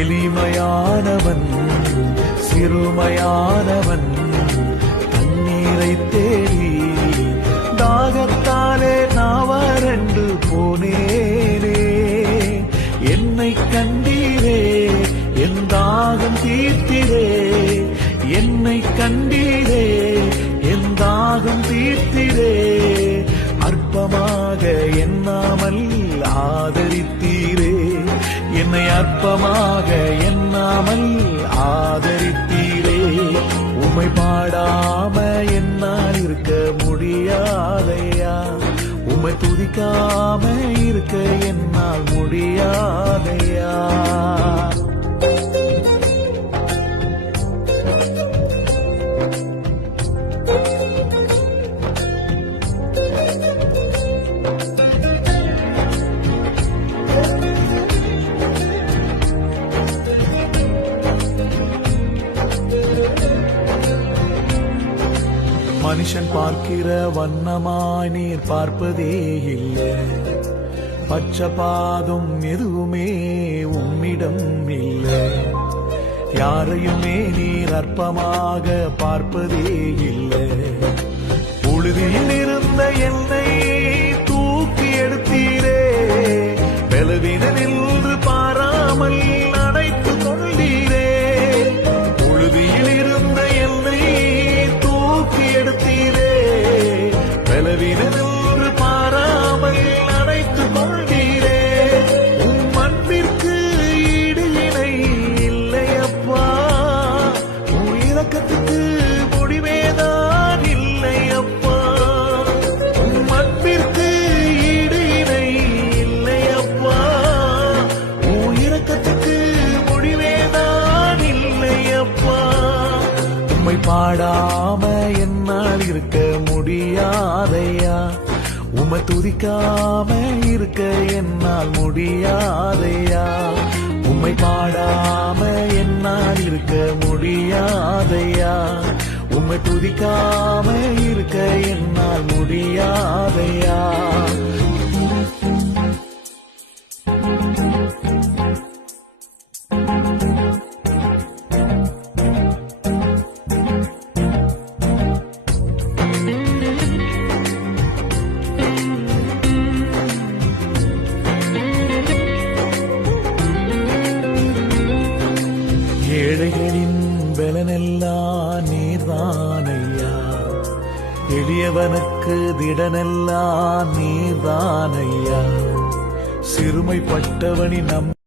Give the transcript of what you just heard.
எளிமையானவன் சிறுமையானவன் தண்ணீரை தேடி தாகத்தாலே நாவறண்டு போனேனே. என்னை கண்டீரே என் தாகம் தீர்த்திரே, என்னை கண்டீரே என் தாகம் தீர்த்திரே. அற்பமாக எண்ணாமல் ஆதரித்தீரே, என்னை அற்பமாக எண்ணாமல் ஆதரித்தீரே. உம்மை பாடாம என்னால் இருக்க முடியாதையா, உம்மை துதிக்காம இருக்க என்னால் முடியாதையா. மனுஷன் பார்க்கிற வண்ணமாய் நீர் பார்ப்பதே இல்லை, பச்சபாதம் எதுவுமே உம்மிடம் இல்லை. யாரையுமே நீர் அற்பமாக பார்ப்பதே இல்லை. புழுதியில் இருந்த என்னை தூக்கி எடுத்தீரே, பலவீனனின்று பாராமல் அடைத்து கொண்டீரே. புழுதியில் இருந்த என்னை தூக்கி எடுத்தீரே, பலவீனனின்று பாராமல் அடைத்து கொண்டீரே. உம் அன்பிற்கு ஈடு இணை இல்லையப்பா, உம் இரக்கத்துக்கு முடிவேதான் இல்லையப்பா. உம் அன்பிற்கு ஈடு இணை இல்லையப்பா, உம் இரக்கத்துக்கு முடிவேதான் இல்லையப்பா. உம்மை பாடாம என்னால் இருக்க முடியாதையா, உம்மை துதிக்காம இருக்க என்னால் முடியாதையா. உம்மை பாடாம என்னால் இருக்க முடியாதையா, உம்மை துதிக்காம இருக்க என்னால் முடியாதையா. ஏழைகளின் பலனெல்லாம் நீர்தானையா, எளியவனுக்கு திடனெல்லாம் நீர்தானையா. சிறுமைப்பட்டவனின்